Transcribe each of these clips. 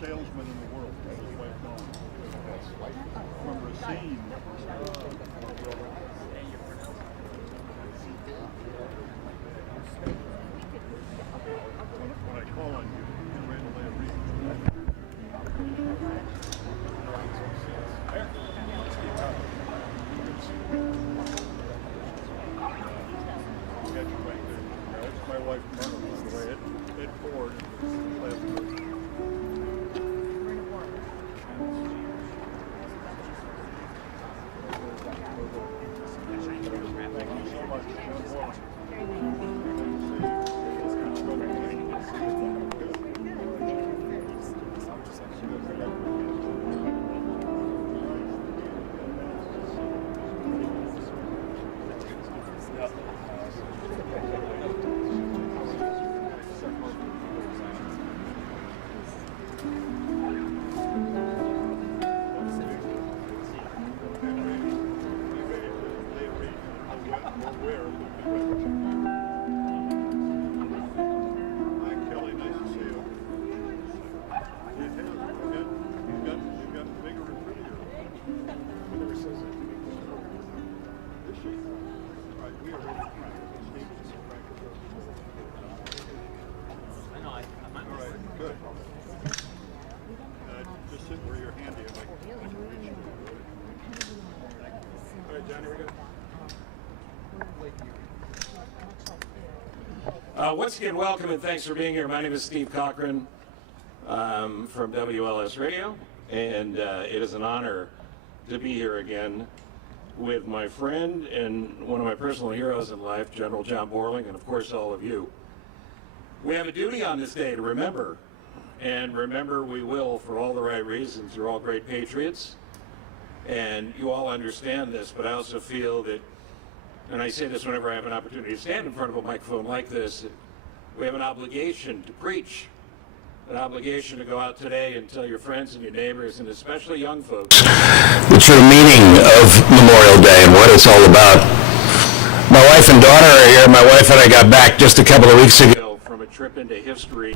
salesman in the world. That was my phone. I remember a scene. When I call on you, you randomly read. That's my wife, Myrna, by the way. Ed Ford is last person. Thank you so much. Once again, welcome and thanks for being here. My name is Steve Cochran from WLS Radio, and it is an honor to be here again with my friend and one of my personal heroes in life, General John Borling, and of course all of you. We have a duty on this day to remember, and remember we will for all the right reasons. You're all great patriots, and you all understand this, but I also feel that, and I say this whenever I have an opportunity to stand in front of a microphone like this, we have an obligation to preach, an obligation to go out today and tell your friends and your neighbors, and especially young folks, the true meaning of Memorial Day and what it's all about. My wife and daughter are here. My wife and I got back just a couple of weeks ago from a trip into history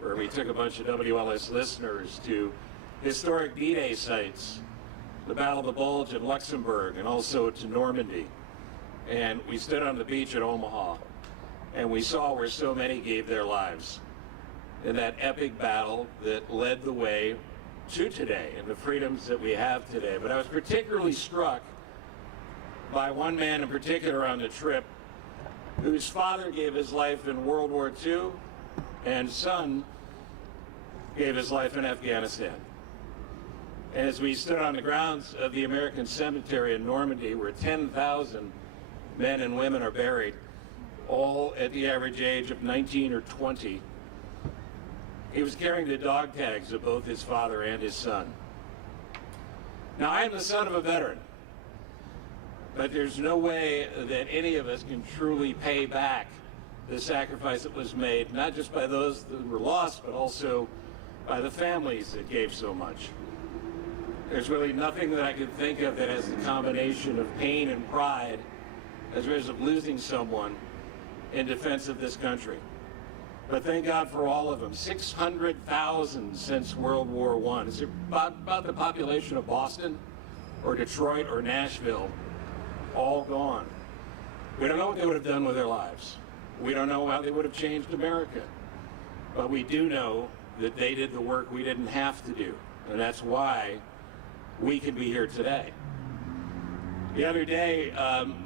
where we took a bunch of WLS listeners to historic D-Day sites, the Battle of the Bulge in Luxembourg, and also to Normandy. And we stood on the beach at Omaha, and we saw where so many gave their lives in that epic battle that led the way to today and the freedoms that we have today. But I was particularly struck by one man in particular on the trip whose father gave his life in World War II and son gave his life in Afghanistan. And as we stood on the grounds of the American Cemetery in Normandy, where 10,000 men and women are buried, all at the average age of 19 or 20. He was carrying the dog tags of both his father and his son. Now, I am the son of a veteran, but there's no way that any of us can truly pay back the sacrifice that was made, not just by those that were lost, but also by the families that gave so much. There's really nothing that I can think of that has the combination of pain and pride as a result of losing someone in defense of this country. But thank God for all of them. 600,000 since World War I. It's about the population of Boston or Detroit or Nashville, all gone. We don't know what they would have done with their lives. We don't know how they would have changed America. But we do know that they did the work we didn't have to do. And that's why we can be here today. The other day,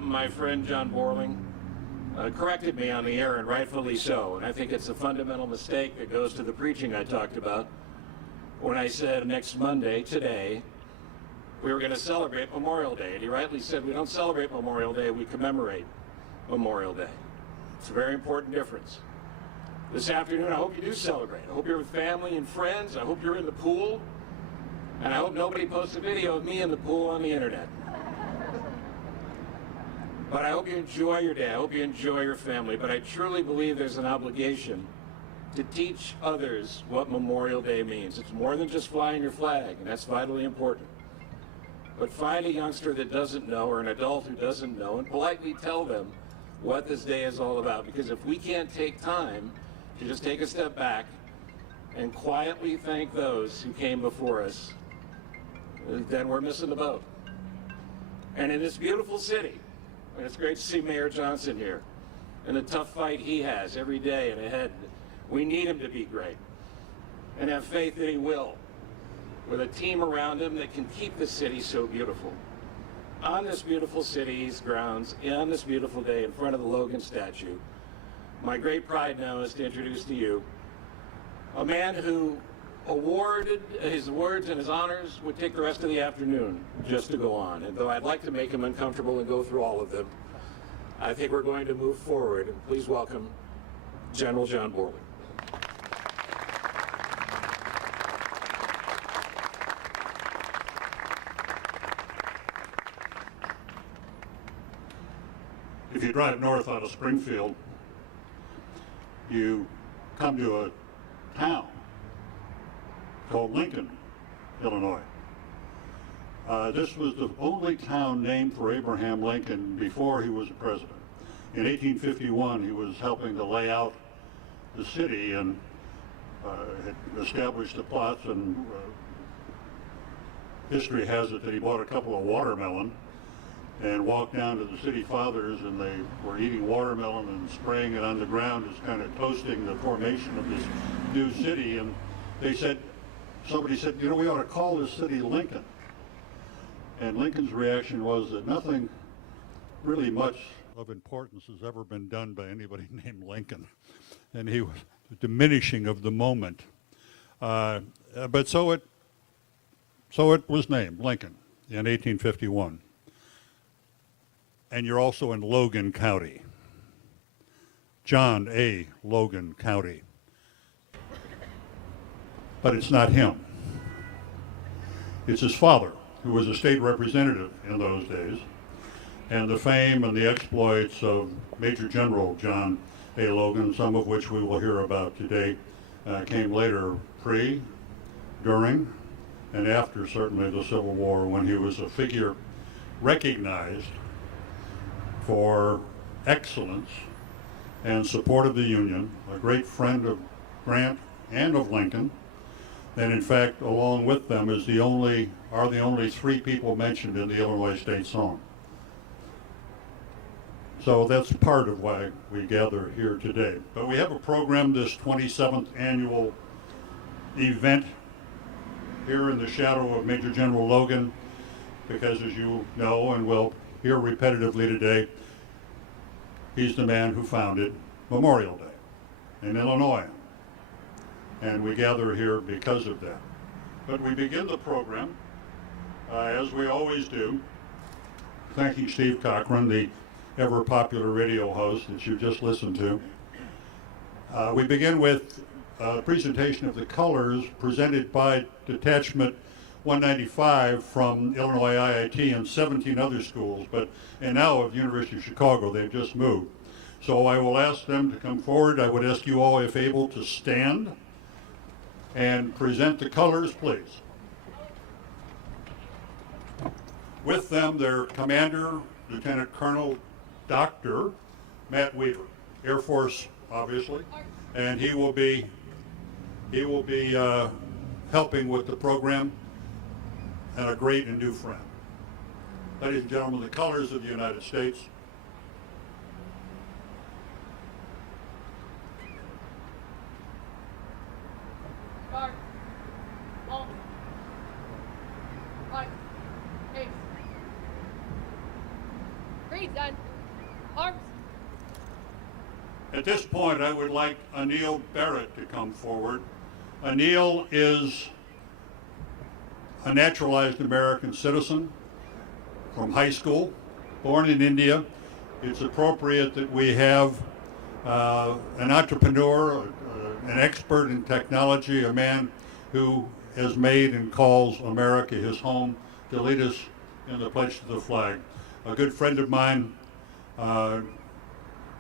my friend John Borling corrected me on the air, and rightfully so. And I think it's a fundamental mistake that goes to the preaching I talked about when I said next Monday, today, we were going to celebrate Memorial Day. And he rightly said we don't celebrate Memorial Day, we commemorate Memorial Day. It's a very important difference. This afternoon, I hope you do celebrate. I hope you're with family and friends. I hope you're in the pool. And I hope nobody posts a video of me in the pool on the internet. But I hope you enjoy your day. I hope you enjoy your family. But I truly believe there's an obligation to teach others what Memorial Day means. It's more than just flying your flag, and that's vitally important. But find a youngster that doesn't know, or an adult who doesn't know, and politely tell them what this day is all about. Because if we can't take time to just take a step back and quietly thank those who came before us, then we're missing the boat. And in this beautiful city, and it's great to see Mayor Johnson here, and the tough fight he has every day and ahead, we need him to be great, and have faith that he will, with a team around him that can keep the city so beautiful. On this beautiful city's grounds, on this beautiful day in front of the Logan statue, my great pride now is to introduce to you a man who awarded his awards and his honors would take the rest of the afternoon just to go on. And though I'd like to make him uncomfortable and go through all of them, I think we're going to move forward. And please welcome General John Borling. If you drive north out of Springfield, you come to a town called Lincoln, Illinois. This was the only town named for Abraham Lincoln before he was a president. In 1851, he was helping to lay out the city and had established the plots, and history has it that he bought a couple of watermelon and walked down to the city fathers, and they were eating watermelon and spraying it on the ground as kind of toasting the formation of this new city. And they said, somebody said, you know, we ought to call this city Lincoln. And Lincoln's reaction was that nothing really much of importance has ever been done by anybody named Lincoln. And he was diminishing of the moment. But so it was named Lincoln in 1851. And you're also in Logan County. John A. Logan County. But it's not him. It's his father, who was a state representative in those days. And the fame and the exploits of Major General John A. Logan, some of which we will hear about today, came later, pre, during, and after certainly the Civil War, when he was a figure recognized for excellence and support of the Union, a great friend of Grant and of Lincoln, and in fact, along with them are the only three people mentioned in the Illinois State Song. So that's part of why we gather here today. But we have a program, this 27th annual event here in the shadow of Major General Logan, because as you know and will hear repetitively today, he's the man who founded Memorial Day in Illinois. And we gather here because of that. But we begin the program, as we always do, thanking Steve Cochran, the ever popular radio host that you just listened to. We begin with a presentation of the colors presented by Detachment 195 from Illinois IIT and 17 other schools, and now of the University of Chicago. They've just moved. So I will ask them to come forward. I would ask you all, if able, to stand and present the colors, please. With them, their commander, Lieutenant Colonel Dr. Matt Weaver, Air Force, obviously, and he will be helping with the program, and a great and new friend. Ladies and gentlemen, the colors of the United States. Start. Halt. Cut. Pace. Freeze, done. Arms. At this point, I would like Anil Barrett to come forward. Anil is a naturalized American citizen from high school, born in India. It's appropriate that we have an entrepreneur, an expert in technology, a man who has made and calls America his home, to lead us in the pledge to the flag. A good friend of mine, a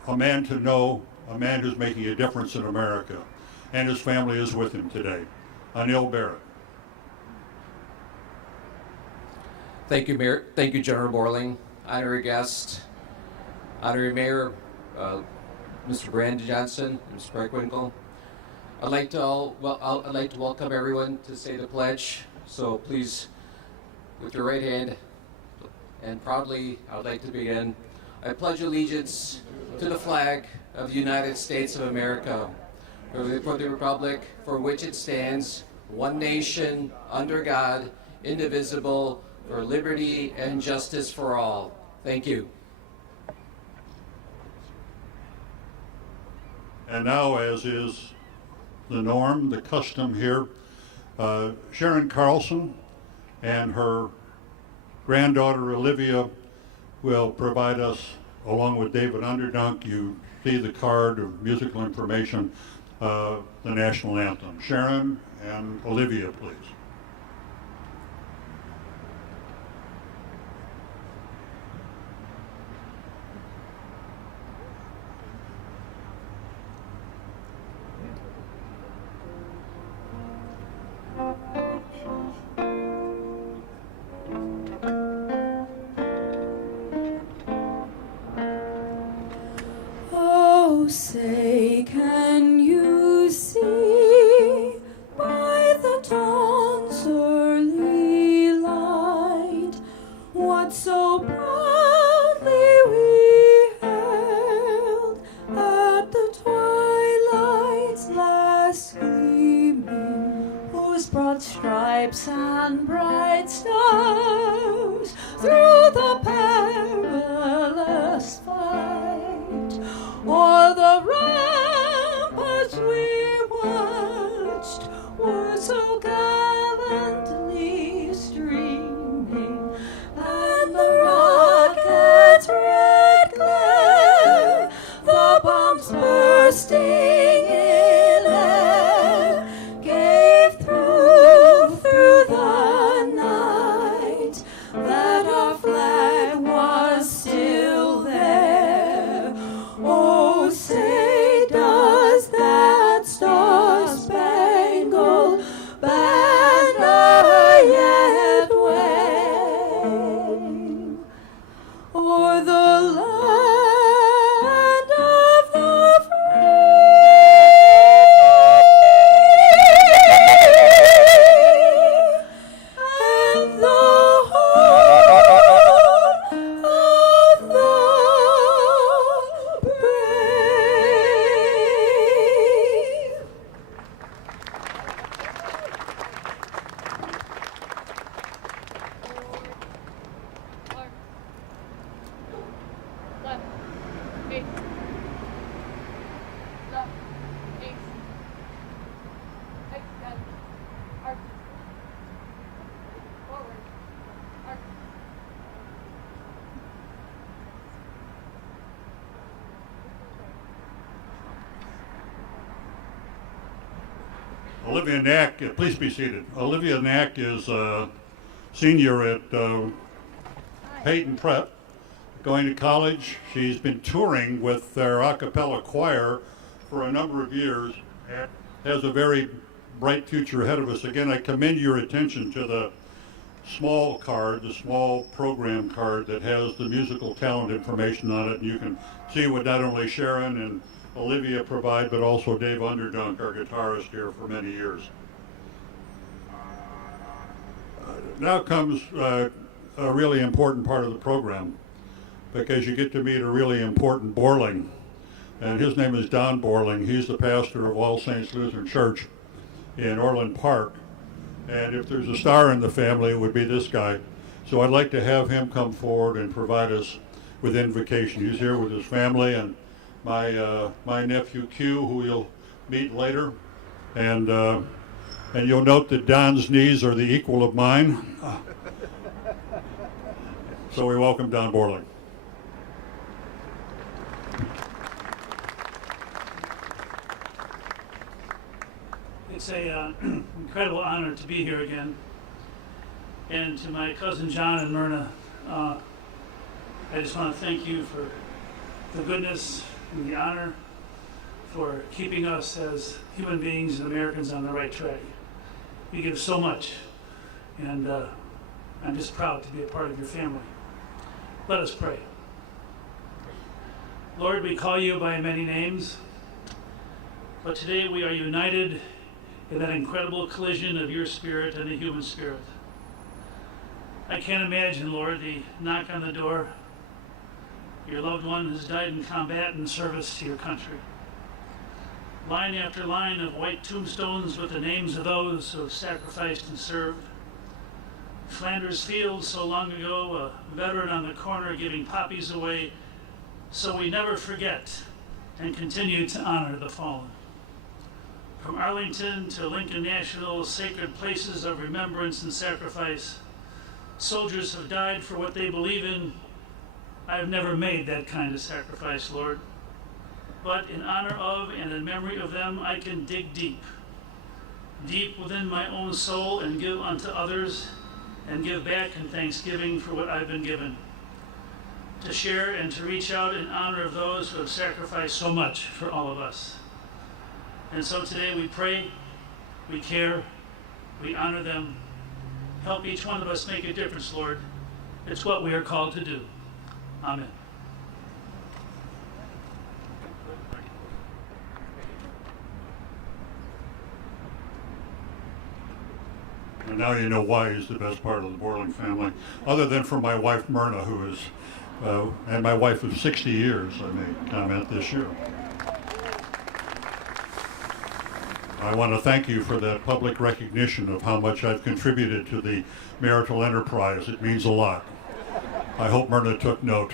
man to know, a man who's making a difference in America, and his family is with him today. Anil Barrett. Thank you, Mayor. Thank you, General Borling. Honorary guest, honorary Mayor, Mr. Brandon Johnson, Mr. Breckwinkle, I'd like to welcome everyone to say the pledge. So please, with your right hand, and proudly, I would like to begin. I pledge allegiance to the flag of the United States of America, for the republic for which it stands, one nation, under God, indivisible, for liberty and justice for all. Thank you. And now, as is the norm, the custom here, Sharon Carlson and her granddaughter Olivia will provide us, along with David Underdunk, you see the card of musical information, the national anthem. Sharon and Olivia, please. Oh, say, can you see by the dawn's early light what so proudly we hailed at the twilight's last gleaming, whose broad stripes and bright stars through the perilous fight o'er the ramparts we watched were so gallantly streaming, and the rocket's red glare, the bombs bursting in air, gave through the night that our flag was still there. Oh, say, does that star-spangled banner yet wave o'er the land of the free and the home of the brave? Arm. Left. Face. Left. Face. Right. Down. Arm. Forward. Arm. Olivia Knack, please be seated. Olivia Knack is a senior at Peyton Prep, going to college. She's been touring with their a cappella choir for a number of years and has a very bright future ahead of us. Again, I commend your attention to the small card, the small program card that has the musical talent information on it. And you can see what not only Sharon and Olivia provide, but also Dave Underdunk, our guitarist here for many years. Now comes a really important part of the program, because you get to meet a really important Borling. And his name is Don Borling. He's the pastor of All Saints Lutheran Church in Orland Park. And if there's a star in the family, it would be this guy. So I'd like to have him come forward and provide us with invocation. He's here with his family and my nephew Q, who you'll meet later. And you'll note that Don's knees are the equal of mine. So we welcome Don Borling. It's a incredible honor to be here again. And to my cousin John and Myrna, I just want to thank you for the goodness and the honor for keeping us as human beings and Americans on the right track. You give so much, and I'm just proud to be a part of your family. Let us pray. Lord, we call you by many names. But today we are united in that incredible collision of your spirit and the human spirit. I can't imagine, Lord, the knock on the door. Your loved one has died in combat and service to your country. Line after line of white tombstones with the names of those who have sacrificed and served. Flanders Field so long ago, a veteran on the corner giving poppies away, so we never forget and continue to honor the fallen. From Arlington to Lincoln National, sacred places of remembrance and sacrifice, soldiers have died for what they believe in. I have never made that kind of sacrifice, Lord. But in honor of and in memory of them, I can dig deep, deep within my own soul, and give unto others, and give back in thanksgiving for what I've been given, to share and to reach out in honor of those who have sacrificed so much for all of us. And so today we pray, we care, we honor them. Help each one of us make a difference, Lord. It's what we are called to do. Amen. And now you know why he's the best part of the Borling family, other than for my wife Myrna, who is, and my wife of 60 years, I may comment this year. I want to thank you for that public recognition of how much I've contributed to the marital enterprise. It means a lot. I hope Myrna took note.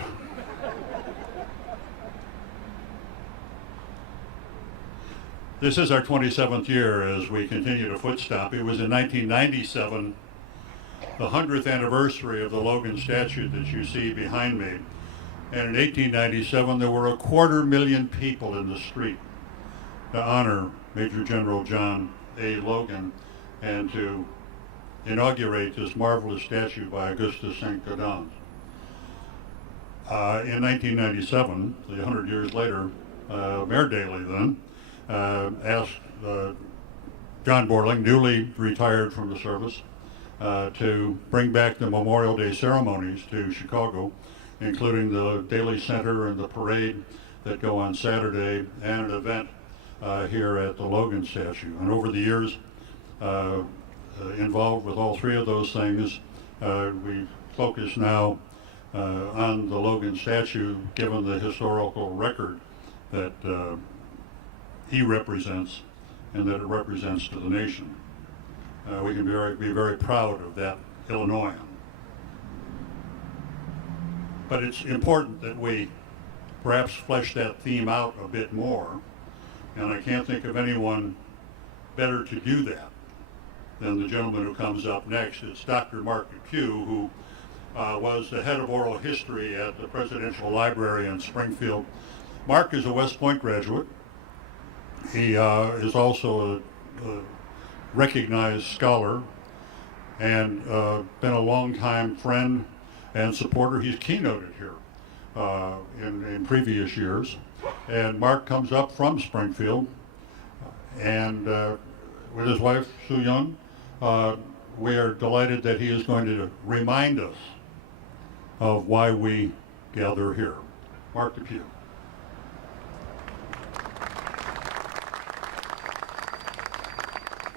This is our 27th year as we continue to footstop. It was in 1997, the 100th anniversary of the Logan statue that you see behind me. And in 1897, there were 250,000 people in the street to honor Major General John A. Logan and to inaugurate this marvelous statue by Augustus St. Gaudens. In 1997, 100 years later, Mayor Daley then asked John Borling, newly retired from the service, to bring back the Memorial Day ceremonies to Chicago, including the Daley Center and the parade that go on Saturday, and an event here at the Logan statue. And over the years, involved with all three of those things, we focus now on the Logan statue, given the historical record that he represents and that it represents to the nation. We can be very proud of that Illinoisan. But it's important that we perhaps flesh that theme out a bit more, and I can't think of anyone better to do that than the gentleman who comes up next. It's Dr. Mark Depew, who was the head of oral history at the Presidential Library in Springfield. Mark is a West Point graduate. He is also a recognized scholar and been a longtime friend and supporter. He's keynoted here in previous years. And Mark comes up from Springfield, and with his wife, Sue Young, we are delighted that he is going to remind us of why we gather here. Mark Depew.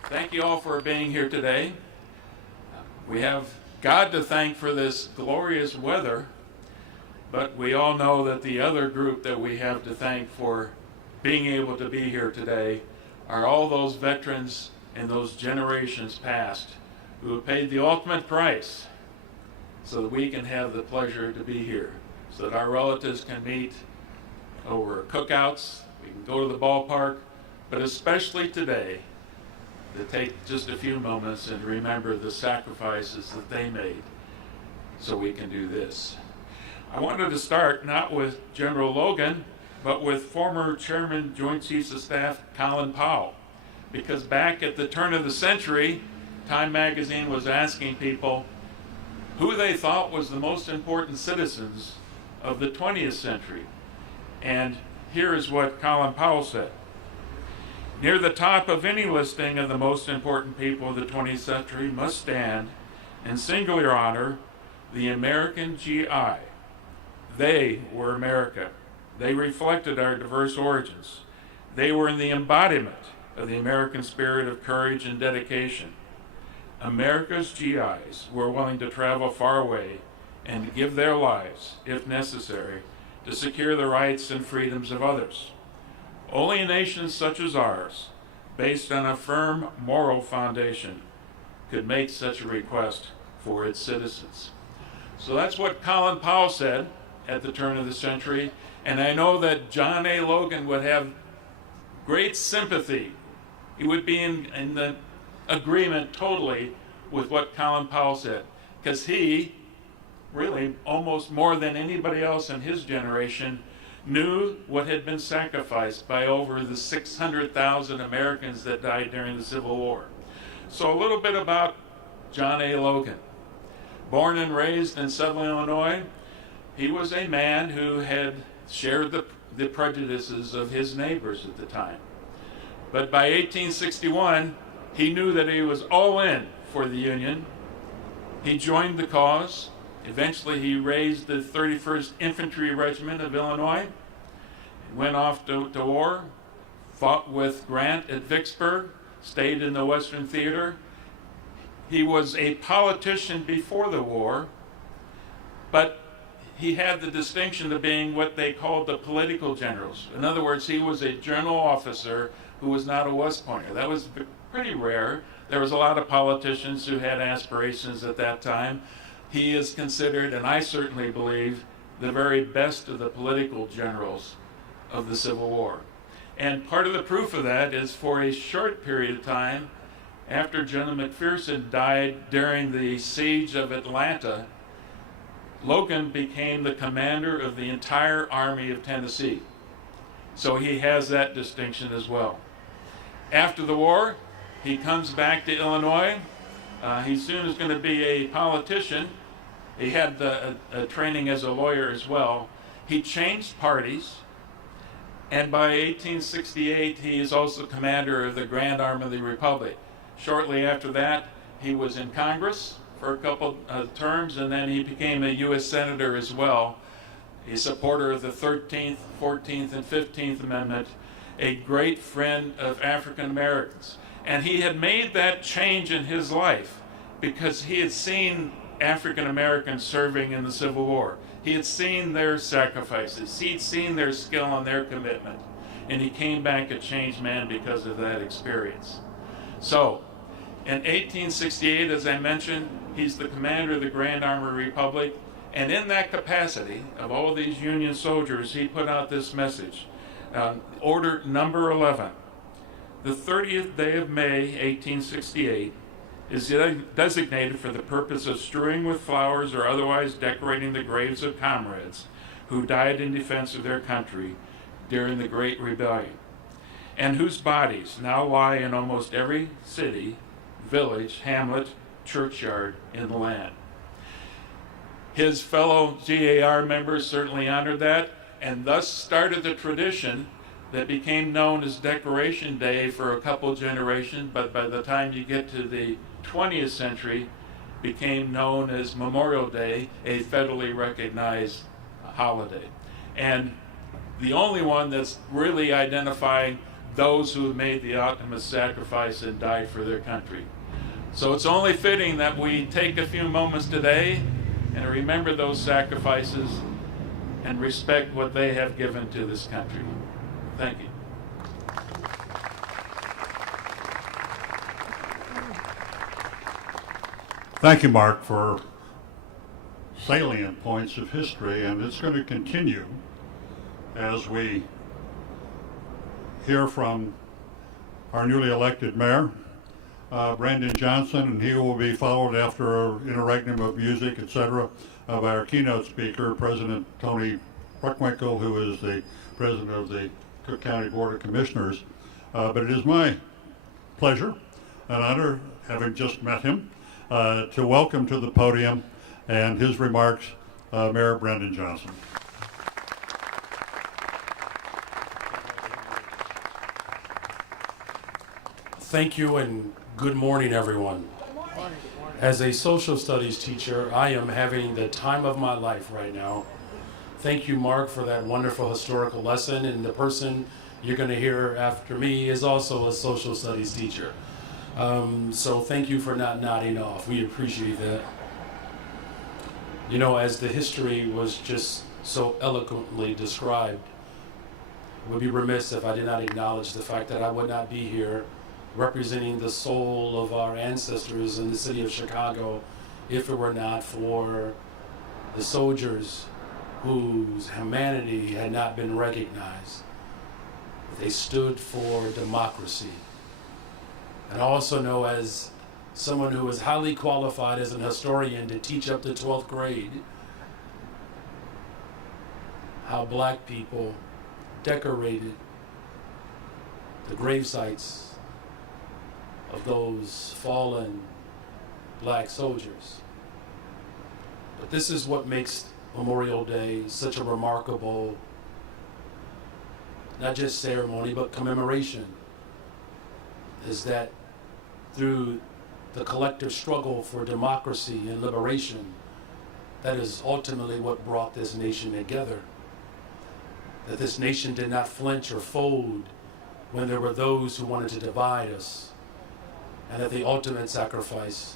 Thank you all for being here today. We have God to thank for this glorious weather, but we all know that the other group that we have to thank for being able to be here today are all those veterans in those generations past who have paid the ultimate price so that we can have the pleasure to be here, so that our relatives can meet over cookouts, we can go to the ballpark, but especially today, to take just a few moments and remember the sacrifices that they made so we can do this. I wanted to start not with General Logan, but with former Chairman Joint Chiefs of Staff Colin Powell, because back at the turn of the century, Time magazine was asking people who they thought was the most important citizens of the 20th century. And here is what Colin Powell said. Near the top of any listing of the most important people of the 20th century must stand, in singular honor, the American GI. They were America. They reflected our diverse origins. They were the embodiment of the American spirit of courage and dedication. America's GIs were willing to travel far away and give their lives, if necessary, to secure the rights and freedoms of others. Only nations such as ours, based on a firm moral foundation, could make such a request for its citizens. So that's what Colin Powell said at the turn of the century, and I know that John A. Logan would have great sympathy. He would be in the agreement totally with what Colin Powell said, because he, really almost more than anybody else in his generation, knew what had been sacrificed by over the 600,000 Americans that died during the Civil War. So a little bit about John A. Logan. Born and raised in Southern Illinois, he was a man who had shared the prejudices of his neighbors at the time. But by 1861, he knew that he was all in for the Union. He joined the cause. Eventually, he raised the 31st Infantry Regiment of Illinois, went off to war, fought with Grant at Vicksburg, stayed in the Western Theater. He was a politician before the war, but he had the distinction of being what they called the political generals. In other words, he was a general officer who was not a West Pointer. That was pretty rare. There was a lot of politicians who had aspirations at that time. He is considered, and I certainly believe, the very best of the political generals of the Civil War. And part of the proof of that is for a short period of time, after General McPherson died during the siege of Atlanta, Logan became the commander of the entire Army of Tennessee. So he has that distinction as well. After the war, he comes back to Illinois. He soon is going to be a politician. He had a training as a lawyer as well. He changed parties, and by 1868, he is also commander of the Grand Army of the Republic. Shortly after that, he was in Congress for a couple terms, and then he became a U.S. Senator as well, a supporter of the 13th, 14th, and 15th Amendment, a great friend of African Americans. And he had made that change in his life because he had seen African Americans serving in the Civil War. He had seen their sacrifices. He'd seen their skill and their commitment. And he came back a changed man because of that experience. So, in 1868, as I mentioned, he's the commander of the Grand Army Republic. And in that capacity, of all these Union soldiers, he put out this message. Order number 11. The 30th day of May, 1868, is designated for the purpose of strewing with flowers or otherwise decorating the graves of comrades who died in defense of their country during the Great Rebellion, and whose bodies now lie in almost every city, village, hamlet, churchyard in the land. His fellow GAR members certainly honored that, and thus started the tradition that became known as Decoration Day for a couple generations, but by the time you get to the 20th century, became known as Memorial Day, a federally recognized holiday. And the only one that's really identifying those who have made the ultimate sacrifice and died for their country. So it's only fitting that we take a few moments today and remember those sacrifices and respect what they have given to this country. Thank you. Thank you, Mark, for salient points of history, and it's going to continue as we hear from our newly elected mayor, Brandon Johnson, and he will be followed after an interregnum of music, etc., by our keynote speaker, President Tony Ruckwinkle, who is the president of the Cook County Board of Commissioners. But it is my pleasure and honor, having just met him, to welcome to the podium and his remarks, Mayor Brandon Johnson. Thank you and good morning, everyone. As a social studies teacher, I am having the time of my life right now. Thank you, Mark, for that wonderful historical lesson and the person you're going to hear after me is also a social studies teacher. So thank you for not nodding off. We appreciate that. You know, as the history was just so eloquently described, I would be remiss if I did not acknowledge the fact that I would not be here representing the soul of our ancestors in the city of Chicago if it were not for the soldiers whose humanity had not been recognized. They stood for democracy. And I also know, as someone who is highly qualified as an historian to teach up to 12th grade, how black people decorated the grave sites of those fallen black soldiers. But this is what makes Memorial Day such a remarkable, not just ceremony, but commemoration, is that through the collective struggle for democracy and liberation, that is ultimately what brought this nation together. That this nation did not flinch or fold when there were those who wanted to divide us, and that the ultimate sacrifice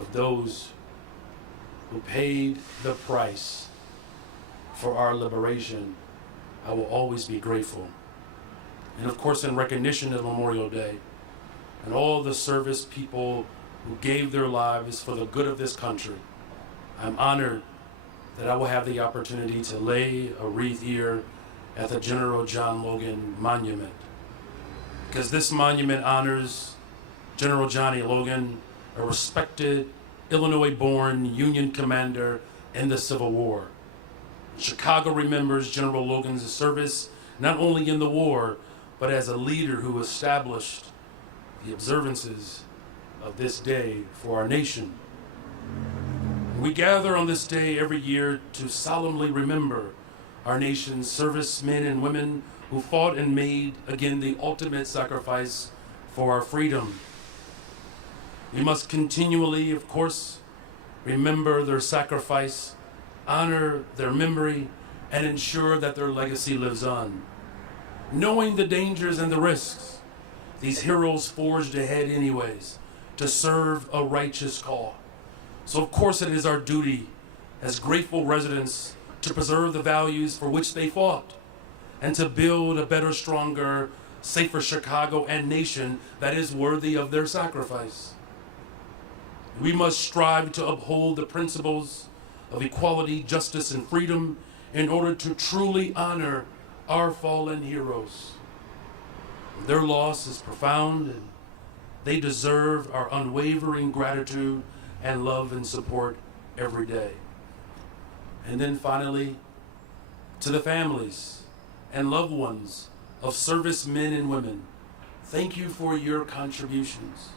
of those who paid the price for our liberation, I will always be grateful. And of course, in recognition of Memorial Day and all the service people who gave their lives for the good of this country, I'm honored that I will have the opportunity to lay a wreath here at the General John Logan Monument. Because this monument honors General Johnny Logan, a respected Illinois-born Union commander in the Civil War. Chicago remembers General Logan's service not only in the war, but as a leader who established the observances of this day for our nation. We gather on this day every year to solemnly remember our nation's servicemen and women who fought and made, again, the ultimate sacrifice for our freedom. We must continually, of course, remember their sacrifice, honor their memory, and ensure that their legacy lives on. Knowing the dangers and the risks, these heroes forged ahead anyways to serve a righteous cause. So of course it is our duty as grateful residents to preserve the values for which they fought and to build a better, stronger, safer Chicago and nation that is worthy of their sacrifice. We must strive to uphold the principles of equality, justice, and freedom in order to truly honor our fallen heroes. Their loss is profound, and they deserve our unwavering gratitude and love and support every day. And then finally, to the families and loved ones of servicemen and women, thank you for your contributions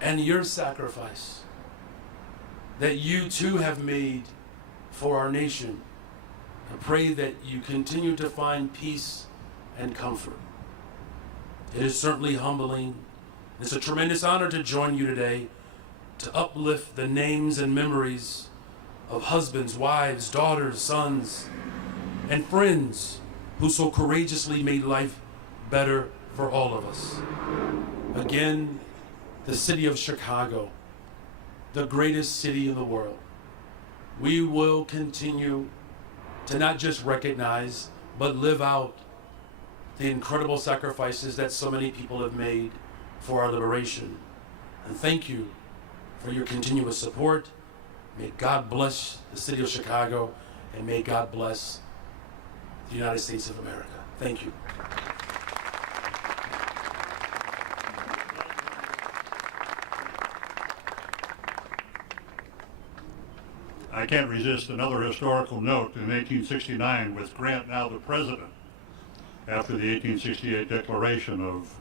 and your sacrifice that you too have made for our nation. I pray that you continue to find peace and comfort. It is certainly humbling. It's a tremendous honor to join you today to uplift the names and memories of husbands, wives, daughters, sons, and friends who so courageously made life better for all of us. Again, the city of Chicago, the greatest city in the world. We will continue to not just recognize, but live out the incredible sacrifices that so many people have made for our liberation. And thank you for your continuous support. May God bless the city of Chicago, and may God bless the United States of America. Thank you. I can't resist another historical note. In 1869, with Grant now the president, after the 1868 declaration of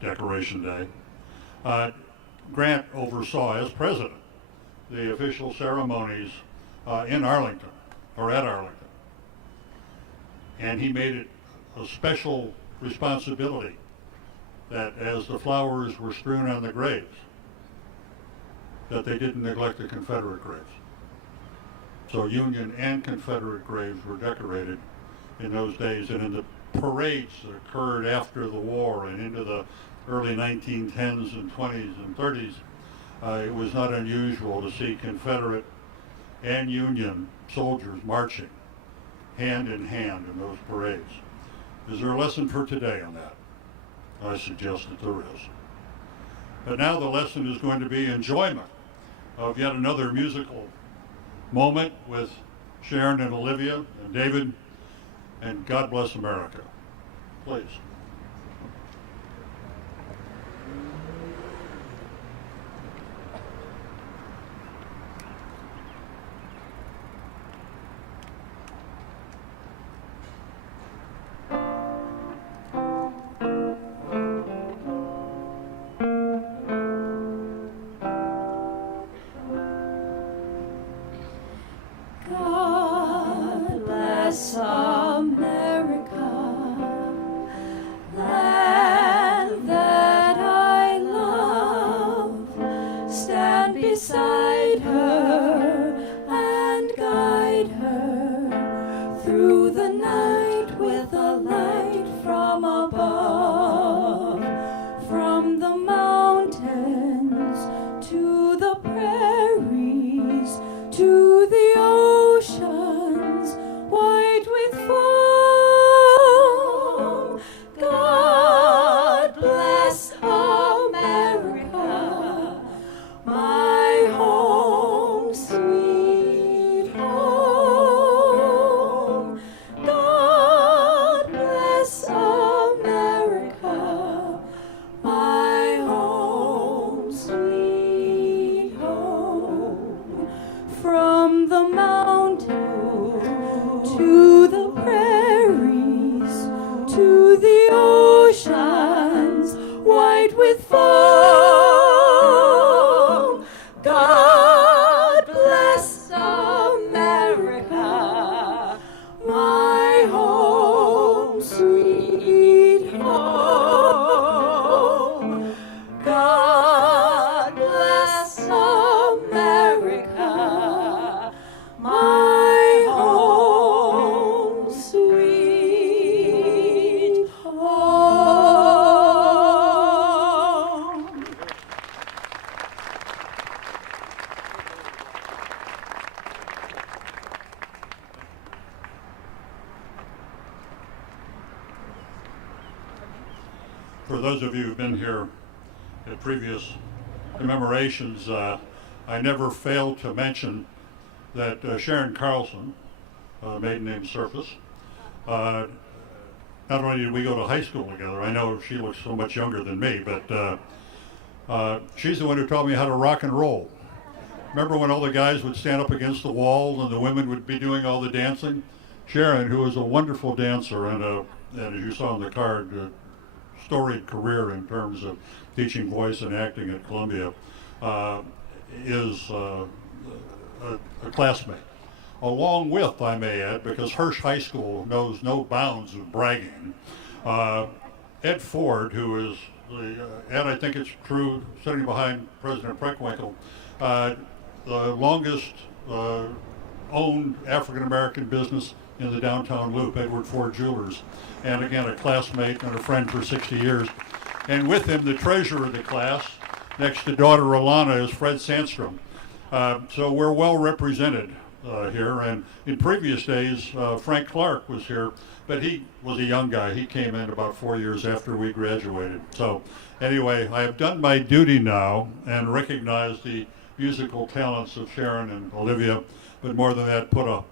Decoration Day, Grant oversaw, as president, the official ceremonies in Arlington, or at Arlington. And he made it a special responsibility that as the flowers were strewn on the graves, that they didn't neglect the Confederate graves. So Union and Confederate graves were decorated in those days, and in the parades that occurred after the war and into the early 1910s and 20s and 30s, it was not unusual to see Confederate and Union soldiers marching hand in hand in those parades. Is there a lesson for today on that? I suggest that there is. But now the lesson is going to be enjoyment of yet another musical moment with Sharon and Olivia and David, and God Bless America. Please. God bless America, land that I love. Stand beside her and guide her through the night with a light from above, from the mountains to the prairies, to the oceans white with foam. God bless America, my home, sweet home. God bless America, my home, sweet home. From the mountain to the prairies, to the oceans white with foam. God bless America, my home, sweet home. God bless America, my home, sweet home. For those of you who've been here at previous commemorations, I never failed to mention that Sharon Carlson, maiden name Surface, not only did we go to high school together, I know she looks so much younger than me, but she's the one who taught me how to rock and roll. Remember when all the guys would stand up against the wall and the women would be doing all the dancing? Sharon, who was a wonderful dancer and as you saw on the card, storied career in terms of teaching voice and acting at Columbia, is a classmate. Along with, I may add, because Hirsch High School knows no bounds of bragging, Ed Ford, who is, Ed, I think it's true, sitting behind President Preckwinkle, the longest owned African-American business in the downtown loop, Edward Ford Jewelers, and again a classmate and a friend for 60 years. And with him, the treasurer of the class, next to daughter Alana, is Fred Sandstrom. So we're well represented here, and in previous days, Frank Clark was here, but he was a young guy. He came in about 4 years after we graduated. So anyway, I have done my duty now and recognized the musical talents of Sharon and Olivia, but more than that, put a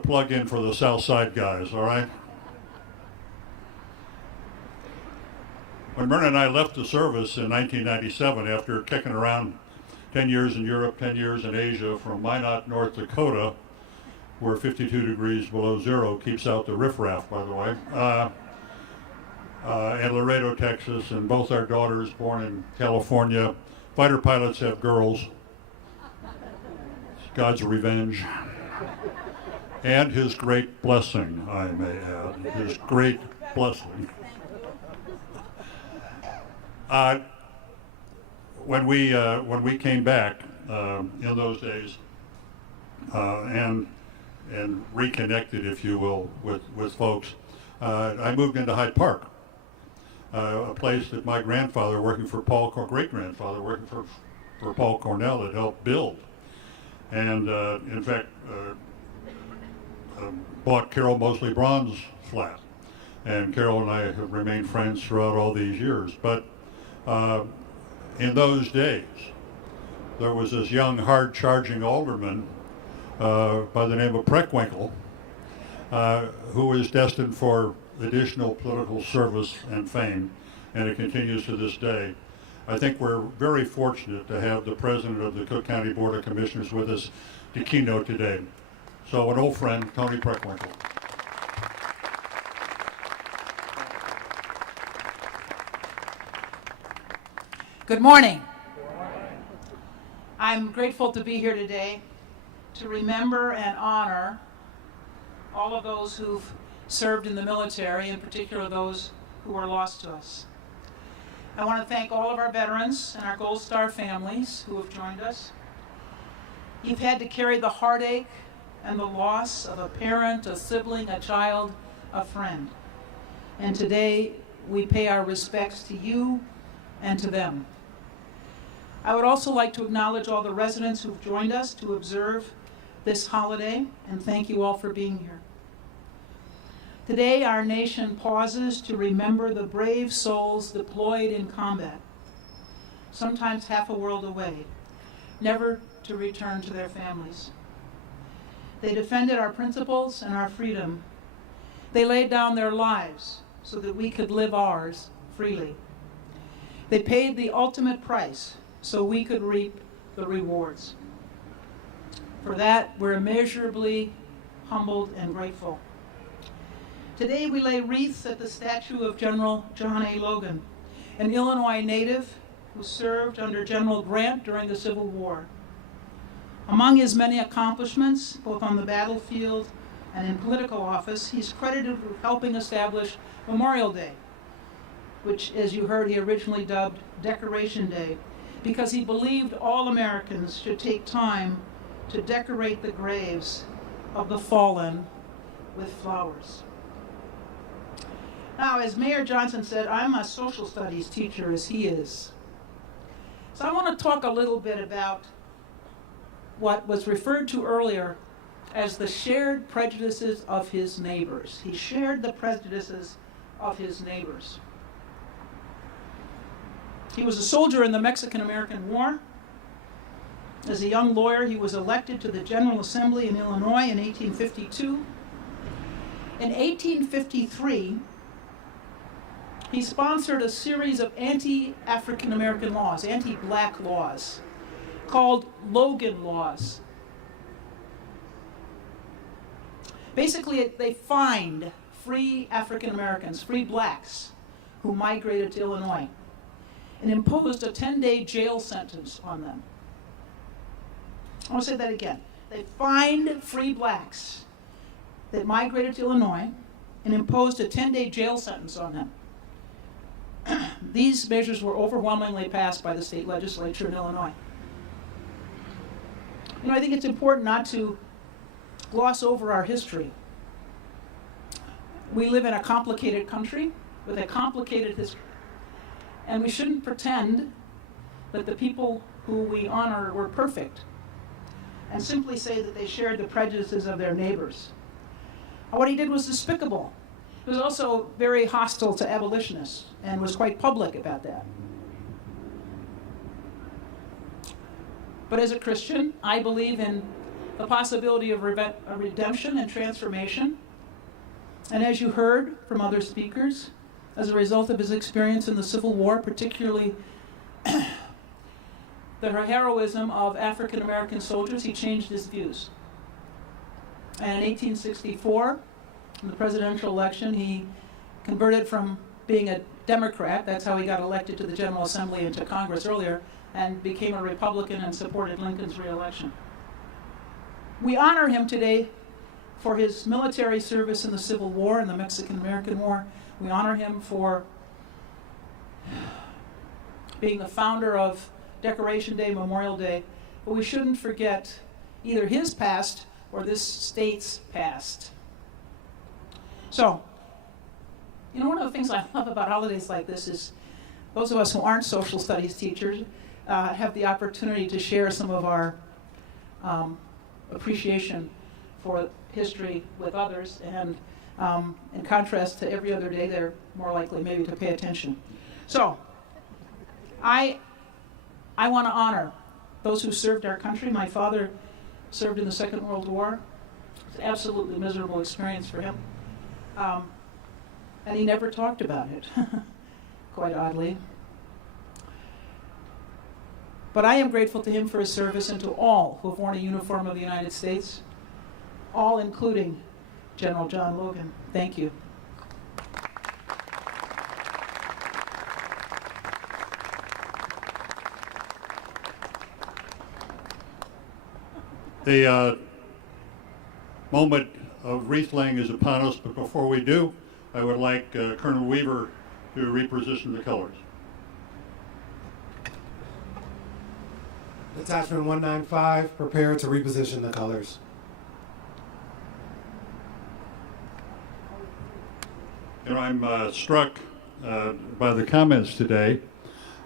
plug in for the South Side guys, all right? When Myrna and I left the service in 1997, after kicking around 10 years in Europe, 10 years in Asia, from Minot, North Dakota, where 52 degrees below zero keeps out the riffraff, by the way, and Laredo, Texas, and both our daughters born in California. Fighter pilots have girls. It's God's revenge. And his great blessing, I may add, his great blessing. When we came back in those days and reconnected, if you will, with folks, I moved into Hyde Park, a place that my grandfather, working for great-grandfather, working for Paul Cornell, had helped build. And in fact, bought Carol Mosley Braun's flat. And Carol and I have remained friends throughout all these years. But in those days, there was this young, hard-charging alderman by the name of Preckwinkle, who is destined for additional political service and fame, and it continues to this day. I think we're very fortunate to have the president of the Cook County Board of Commissioners with us to keynote today. So an old friend, Tony Preckwinkle. Good morning. I'm grateful to be here today to remember and honor all of those who've served in the military, in particular those who are lost to us. I want to thank all of our veterans and our Gold Star families who have joined us. You've had to carry the heartache and the loss of a parent, a sibling, a child, a friend. And today we pay our respects to you and to them. I would also like to acknowledge all the residents who've joined us to observe this holiday, and thank you all for being here. Today, our nation pauses to remember the brave souls deployed in combat, sometimes half a world away, never to return to their families. They defended our principles and our freedom. They laid down their lives so that we could live ours freely. They paid the ultimate price so we could reap the rewards. For that, we're immeasurably humbled and grateful. Today, we lay wreaths at the statue of General John A. Logan, an Illinois native who served under General Grant during the Civil War. Among his many accomplishments, both on the battlefield and in political office, he's credited with helping establish Memorial Day, which, as you heard, he originally dubbed Decoration Day, because he believed all Americans should take time to decorate the graves of the fallen with flowers. Now, as Mayor Johnson said, I'm a social studies teacher as he is. So I want to talk a little bit about what was referred to earlier as the shared prejudices of his neighbors. He shared the prejudices of his neighbors. He was a soldier in the Mexican-American War. As a young lawyer, he was elected to the General Assembly in Illinois in 1852. In 1853, he sponsored a series of anti-African American laws, anti-black laws, called Logan Laws. Basically, they fined free African Americans, free blacks, who migrated to Illinois, and imposed a 10-day jail sentence on them. I want to say that again. They fined free blacks that migrated to Illinois and imposed a 10-day jail sentence on them. These measures were overwhelmingly passed by the state legislature in Illinois. You know, I think it's important not to gloss over our history. We live in a complicated country with a complicated history. And we shouldn't pretend that the people who we honor were perfect and simply say that they shared the prejudices of their neighbors. What he did was despicable. He was also very hostile to abolitionists and was quite public about that. But as a Christian, I believe in the possibility of redemption and transformation. And as you heard from other speakers, as a result of his experience in the Civil War, particularly the heroism of African American soldiers, he changed his views. And in 1864, in the presidential election, he converted from being a Democrat, that's how he got elected to the General Assembly and to Congress earlier, and became a Republican and supported Lincoln's re-election. We honor him today for his military service in the Civil War and the Mexican-American War. We honor him for being the founder of Decoration Day, Memorial Day, but we shouldn't forget either his past or this state's past. So, You know, one of the things I love about holidays like this is those of us who aren't social studies teachers have the opportunity to share some of our appreciation for history with others, and in contrast to every other day, they're more likely maybe to pay attention. So, I want to honor those who served our country. My father served in the Second World War. It's an absolutely miserable experience for him. And he never talked about it, quite oddly. But I am grateful to him for his service and to all who have worn a uniform of the United States, all including General John Logan. Thank you. The moment of wreath laying is upon us, but before we do, I would like Colonel Weaver to reposition the colors. Detachment 195, prepare to reposition the colors. You know, I'm struck by the comments today,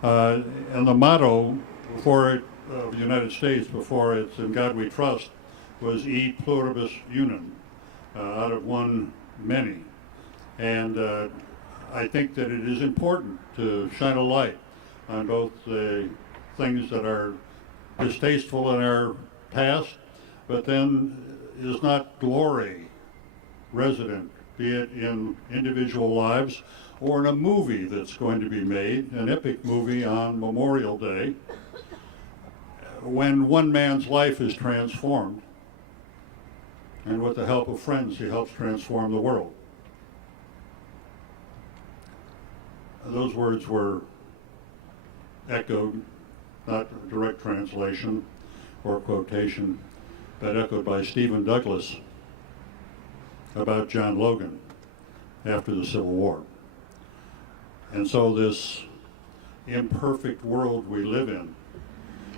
and the motto before it, of the United States, before it's "In God We Trust," was "E pluribus unum," out of one, many. And I think that it is important to shine a light on both the things that are distasteful in our past, but then is not glory resident, be it in individual lives or in a movie that's going to be made, an epic movie on Memorial Day, when one man's life is transformed, and with the help of friends, he helps transform the world. Those words were echoed, not a direct translation or quotation, but echoed by Stephen Douglas about John Logan after the Civil War. And so this imperfect world we live in,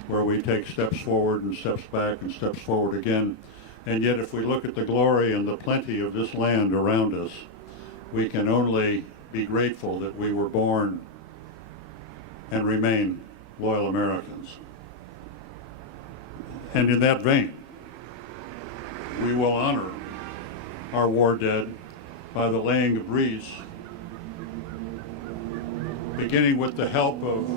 where we take steps forward and steps back and steps forward again, and yet if we look at the glory and the plenty of this land around us, we can only be grateful that we were born and remain loyal Americans. And in that vein, we will honor our war dead by the laying of wreaths, beginning with the help of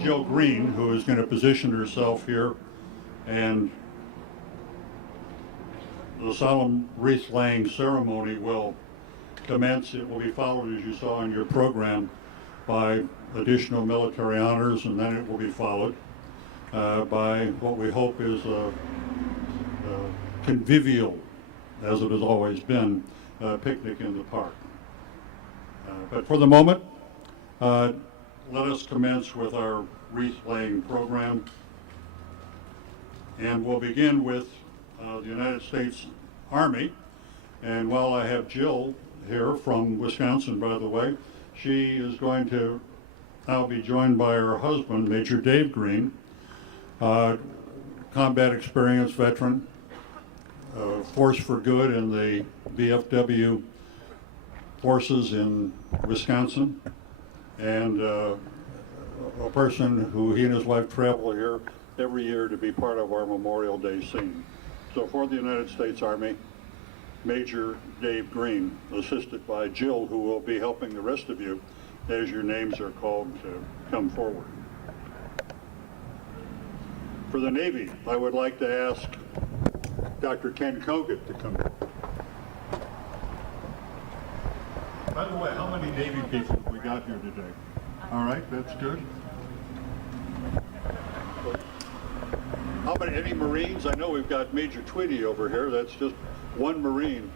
Jill Green, who is going to position herself here, and the solemn wreath laying ceremony will commence. It will be followed, as you saw in your program, by additional military honors, and then it will be followed by what we hope is a convivial, as it has always been, picnic in the park. But for the moment, let us commence with our wreath-laying program, and we'll begin with the United States Army. And while I have Jill here from Wisconsin, by the way, she is going to now be joined by her husband, Major Dave Green, combat experience veteran, Force for Good in the VFW forces in Wisconsin, and a person who he and his wife travel here every year to be part of our Memorial Day scene. So for the United States Army, Major Dave Green, assisted by Jill, who will be helping the rest of you as your names are called to come forward. For the Navy, I would like to ask Dr. Ken Kogut to come in. By the way, how many Navy people have we got here today? All right, that's good. How many, any Marines? I know we've got Major Tweedy over here. That's just one Marine.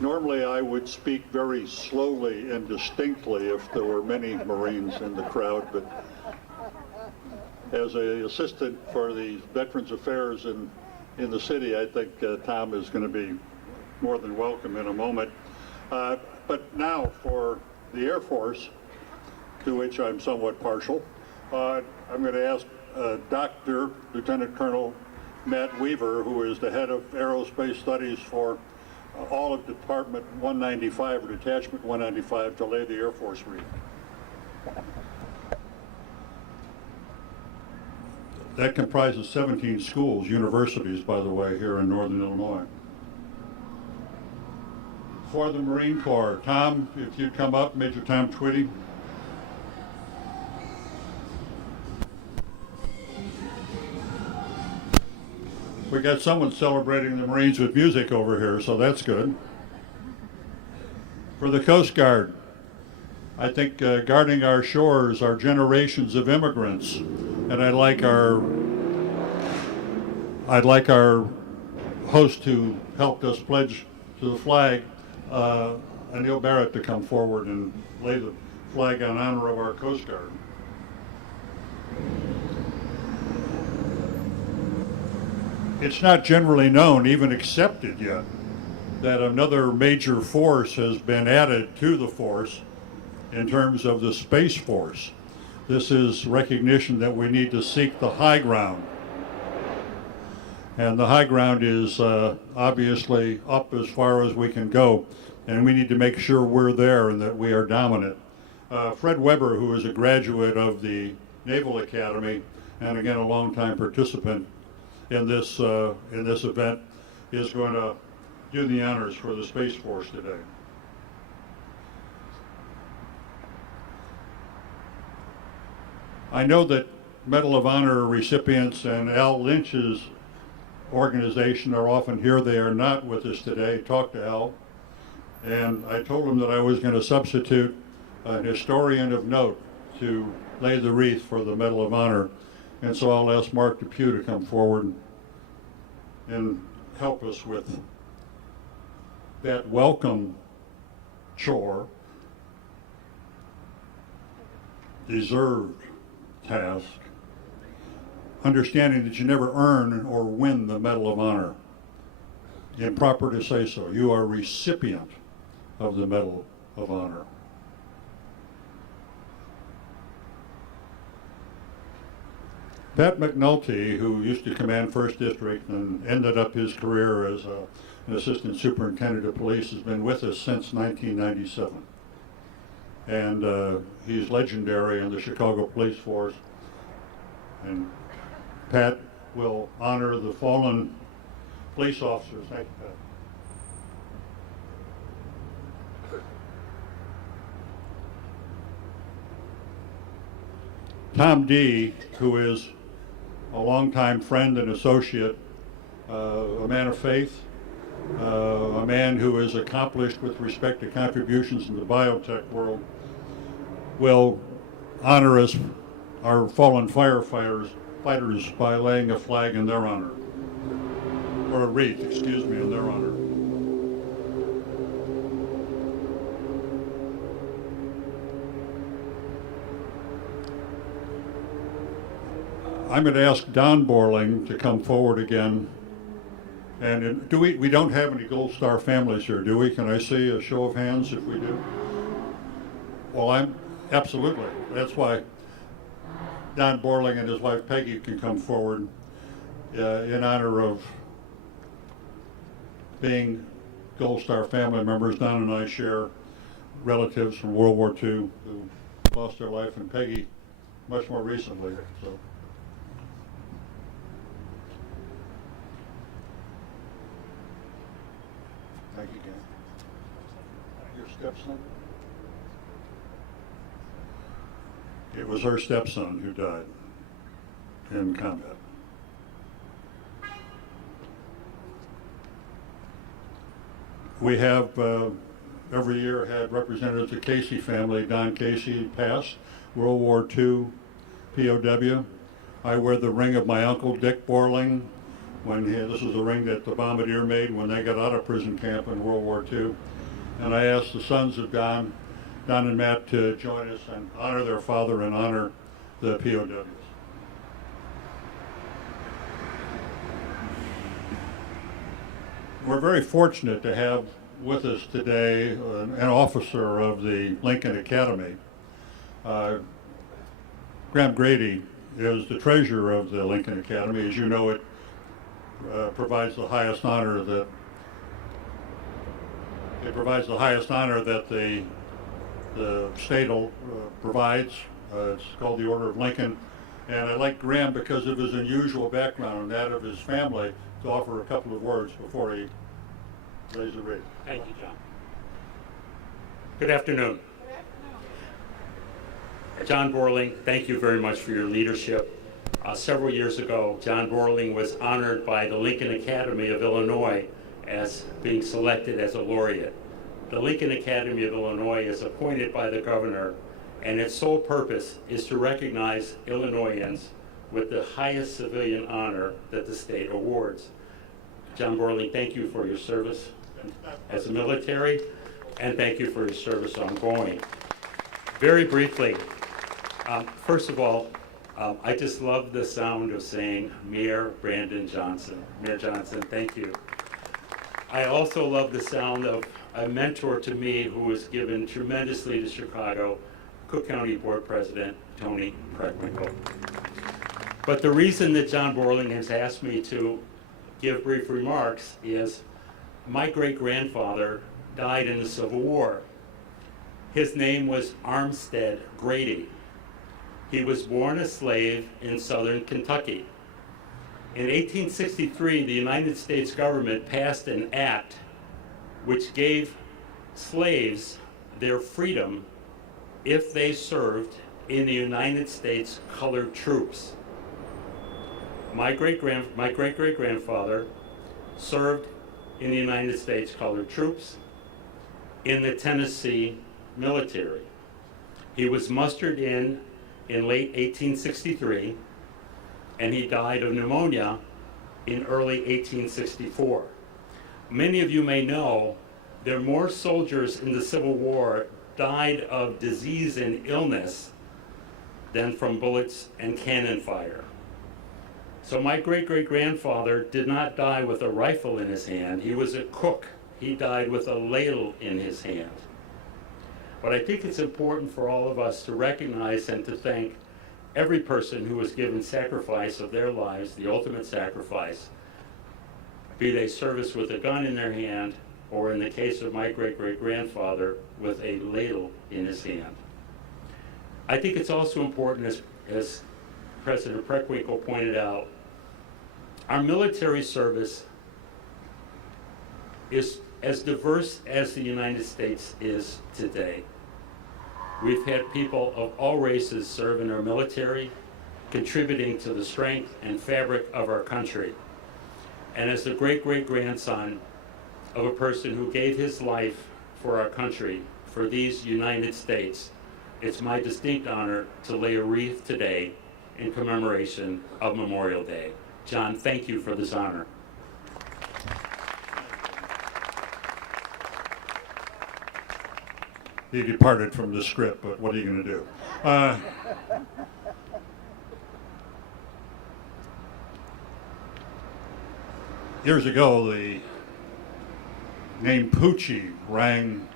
Normally I would speak very slowly and distinctly if there were many Marines in the crowd, but as an assistant for the Veterans Affairs in the city, I think Tom is going to be more than welcome in a moment. But now for the Air Force, to which I'm somewhat partial, I'm going to ask Lieutenant Colonel Matt Weaver, who is the head of aerospace studies for all of Department 195 or Detachment 195 to lay the Air Force wreath. That comprises 17 schools, universities, by the way, here in Northern Illinois. For the Marine Corps, Tom, if you'd come up, Major Tom Twitty. We got someone celebrating the Marines with music over here, so that's good. For the Coast Guard, I think guarding our shores are generations of immigrants, and I'd like our host who helped us pledge to the flag, Anil Barrett, to come forward and lay the flag in honor of our Coast Guard. It's not generally known, even accepted yet, that another major force has been added to the force in terms of the Space Force. This is recognition that we need to seek the high ground. And the high ground is obviously up as far as we can go, and we need to make sure we're there and that we are dominant. Fred Weber, who is a graduate of the Naval Academy, and again a longtime participant in this event, is going to do the honors for the Space Force today. I know that Medal of Honor recipients and Al Lynch's organization are often here. They are not with us today. Talk to Al. And I told him that I was going to substitute an historian of note to lay the wreath for the Medal of Honor. And so I'll ask Mark Depew to come forward and help us with that welcome chore, deserved task, understanding that you never earn or win the Medal of Honor. Improper to say so. You are a recipient of the Medal of Honor. Pat McNulty, who used to command 1st District and ended up his career as an assistant superintendent of police, has been with us since 1997. And he's legendary in the Chicago Police Force. And Pat will honor the fallen police officers. Thank you, Pat. Tom D., who is a longtime friend and associate, a man of faith, a man who is accomplished with respect to contributions in the biotech world, will honor us, our fallen fighters, by laying a flag in their honor, or a wreath, excuse me, in their honor. I'm going to ask Don Borling to come forward again. And we don't have any Gold Star families here, do we? Can I see a show of hands if we do? Well, absolutely. That's why Don Borling and his wife Peggy can come forward in honor of being Gold Star family members. Don and I share relatives from World War II who lost their life, and Peggy much more recently. So. Thank you, Dan. Your stepson? It was her stepson who died in combat. We have every year had representatives of the Casey family. Don Casey passed, World War II POW. I wear the ring of my uncle, Dick Borling. This is the ring that the bombardier made when they got out of prison camp in World War II. And I asked the sons of Don and Matt, to join us and honor their father and honor the POWs. We're very fortunate to have with us today an officer of the Lincoln Academy. Graham Grady is the treasurer of the Lincoln Academy. As you know, it provides the highest honor that it provides the highest honor that the state provides. It's called the Order of Lincoln. And I'd like Graham, because of his unusual background and that of his family, to offer a couple of words before he lays the wreath. Thank you, John. Good afternoon. John Borling, thank you very much for your leadership. Several years ago, John Borling was honored by the Lincoln Academy of Illinois as being selected as a laureate. The Lincoln Academy of Illinois is appointed by the governor, and its sole purpose is to recognize Illinoisans with the highest civilian honor that the state awards. John Borling, thank you for your service as a military, and thank you for your service ongoing. Very briefly, first of all, I just love the sound of saying Mayor Brandon Johnson. Mayor Johnson, thank you. I also love the sound of a mentor to me who was given tremendously to Chicago, Cook County Board President Tony Preckwinkle. But the reason that John Borling has asked me to give brief remarks is my great-grandfather died in the Civil War. His name was Armstead Grady. He was born a slave in southern Kentucky. In 1863, the United States government passed an act which gave slaves their freedom if they served in the United States colored troops. My great-great-grandfather served in the United States colored troops in the Tennessee military. He was mustered in late 1863, and he died of pneumonia in early 1864. Many of you may know that more soldiers in the Civil War died of disease and illness than from bullets and cannon fire. So my great-great-grandfather did not die with a rifle in his hand. He was a cook. He died with a ladle in his hand. But I think it's important for all of us to recognize and to thank every person who was given sacrifice of their lives, the ultimate sacrifice, be they service with a gun in their hand, or in the case of my great-great-grandfather, with a ladle in his hand. I think it's also important, as President Preckwinkle pointed out, our military service is as diverse as the United States is today. We've had people of all races serve in our military, contributing to the strength and fabric of our country. And as the great-great-grandson of a person who gave his life for our country, for these United States, it's my distinct honor to lay a wreath today in commemoration of Memorial Day. John, thank you for this honor. He departed from the script, but what are you going to do? Years ago, the name Pucci rang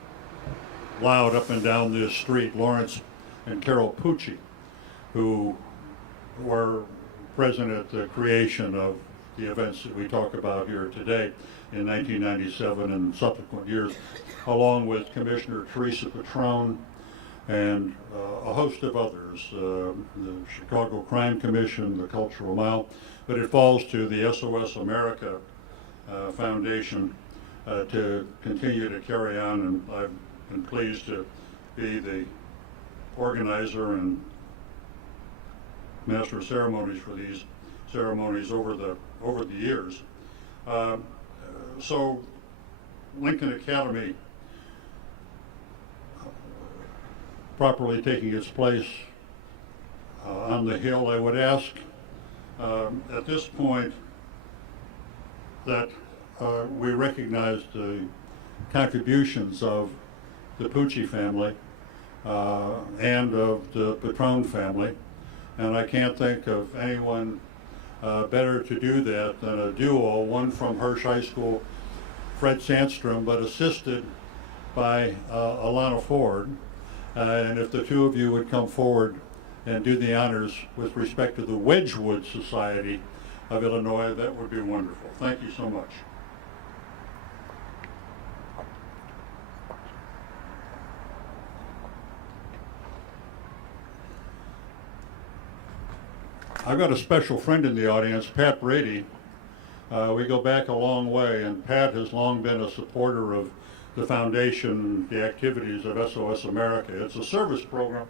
loud up and down this street. Lawrence and Carol Pucci, who were present at the creation of the events that we talk about here today in 1997 and subsequent years, along with Commissioner Teresa Petrone and a host of others, the Chicago Crime Commission, the Cultural Mile, but it falls to the SOS America Foundation to continue to carry on, and I've been pleased to be the organizer and master of ceremonies for these ceremonies over the years. So Lincoln Academy properly taking its place on the Hill, I would ask at this point that we recognize the contributions of the Pucci family and of the Petrone family, and I can't think of anyone better to do that than a duo, one from Hirsch High School, Fred Sandstrom, but assisted by Alana Ford. And if the two of you would come forward and do the honors with respect to the Wedgwood Society of Illinois, that would be wonderful. Thank you so much. I've got a special friend in the audience, Pat Brady. We go back a long way, and Pat has long been a supporter of the foundation, the activities of SOS America. It's a service program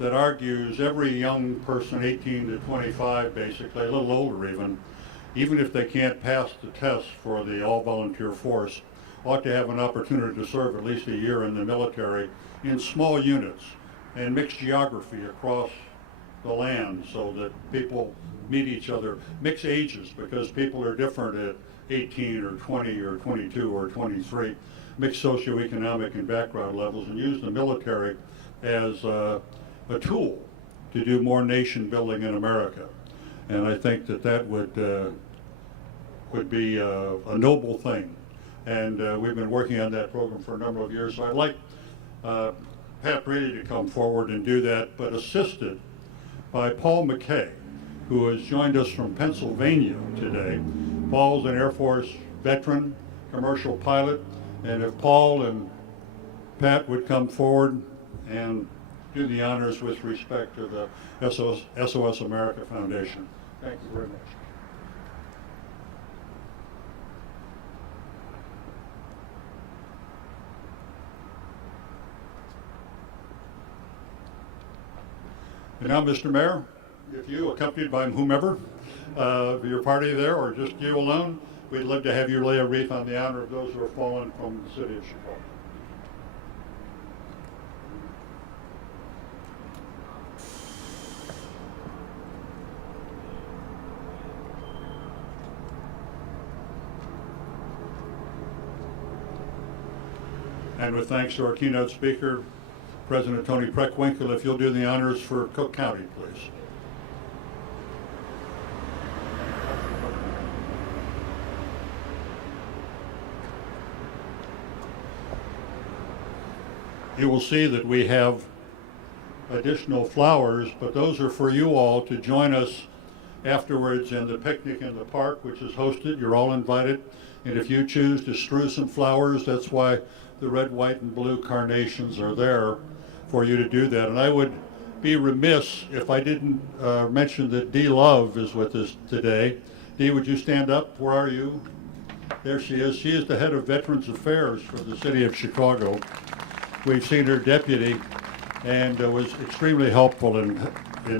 that argues every young person, 18 to 25 basically, a little older even if they can't pass the test for the all-volunteer force, ought to have an opportunity to serve at least a year in the military in small units and mixed geography across the land so that people meet each other, mix ages because people are different at 18 or 20 or 22 or 23, mix socioeconomic and background levels, and use the military as a tool to do more nation building in America. And I think that would be a noble thing. And we've been working on that program for a number of years. So I'd like Pat Brady to come forward and do that, but assisted by Paul McKay, who has joined us from Pennsylvania today. Paul's an Air Force veteran, commercial pilot, and if Paul and Pat would come forward and do the honors with respect to the SOS America Foundation. Thank you very much. And now, Mr. Mayor, if you, accompanied by whomever, your party there, or just you alone, we'd love to have you lay a wreath on the honor of those who have fallen from the city of Chicago. And with thanks to our keynote speaker, President Tony Preckwinkle, if you'll do the honors for Cook County, please. You will see that we have additional flowers, but those are for you all to join us afterwards in the picnic in the park, which is hosted. You're all invited. And if you choose to strew some flowers, that's why the red, white, and blue carnations are there for you to do that. And I would be remiss if I didn't mention that Dee Love is with us today. Dee, would you stand up? Where are you? There she is. She is the head of Veterans Affairs for the city of Chicago. We've seen her deputy and was extremely helpful in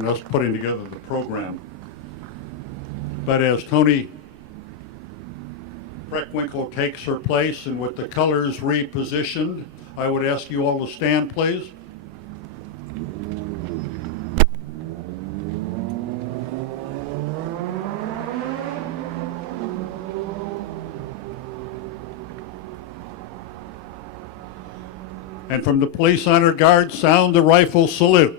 us putting together the program. But as Tony Preckwinkle takes her place and with the colors repositioned, I would ask you all to stand, please. And from the Police Honor Guard, sound the rifle salute.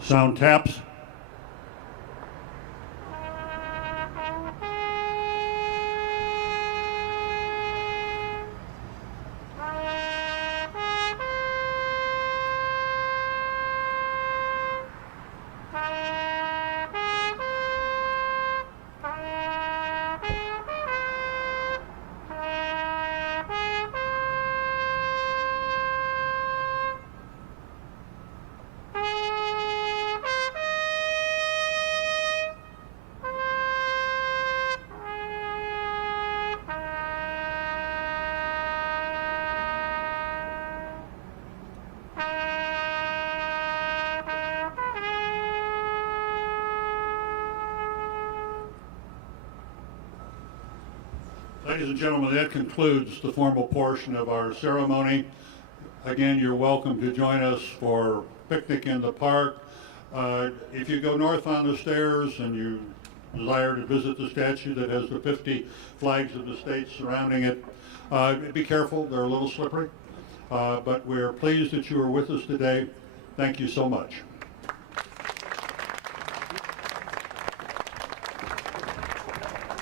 Sound taps. Ladies and gentlemen, that concludes the formal portion of our ceremony. Again, you're welcome to join us for picnic in the park. If you go north on the stairs and you desire to visit the statue that has the 50 flags of the states surrounding it, be careful, they're a little slippery. But we're pleased that you are with us today. Thank you so much.